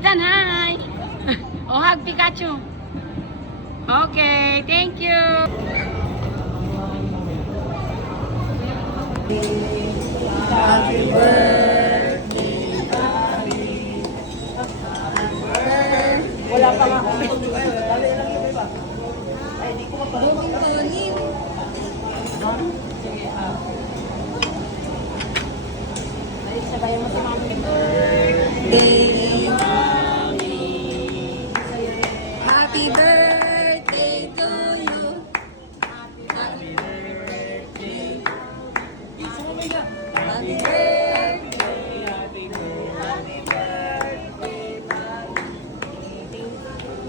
Ethan, hi! Oh, hug Pikachu. Okay, thank you. Happy birthday, Daddy. Wala pa nga ako. Ay, di ko mapanood. Sabayan mo sa mami. Happy birthday to you. Happy birthday. Happy birthday.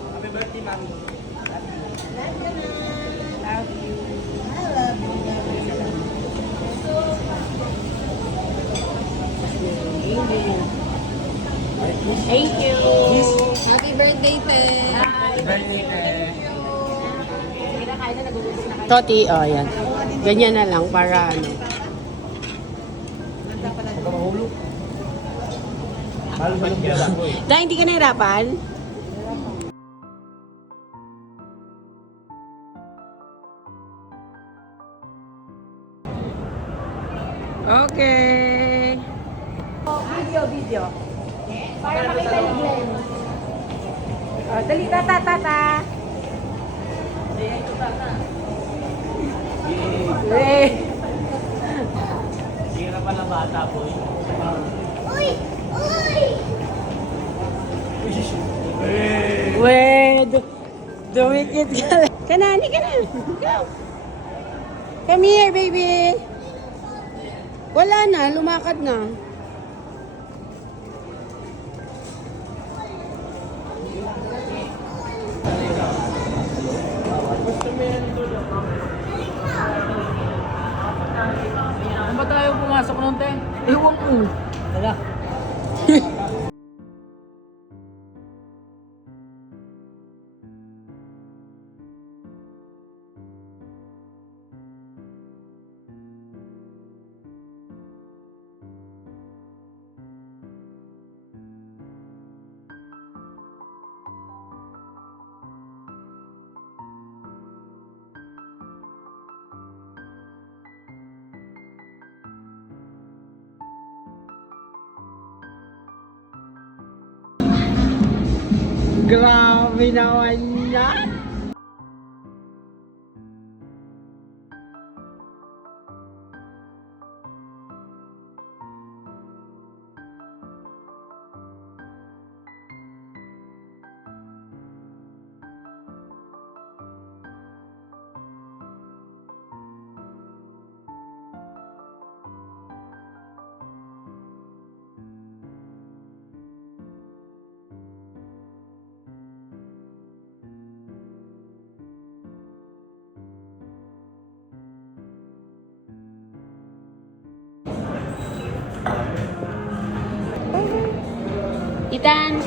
Happy birthday, Mami. Happy birthday, Mami. Love you. I love you. Thank you. Happy birthday, Te. Happy birthday, Toti, oh yan. Ganyan na lang para ano. Dahil hindi ka nahirapan? Okay. Video. Para makita ni Glenn. Oh, dali, tata. Eh. Hindi ka pa na bata, boy. Wed, dumikit ka. Kanani ka na. Go. Come here, baby. Wala na, lumakad na. Saan ba tayo pumasok nun, Te? Ewan ko. Wala. Grabe naman yan. Ethan.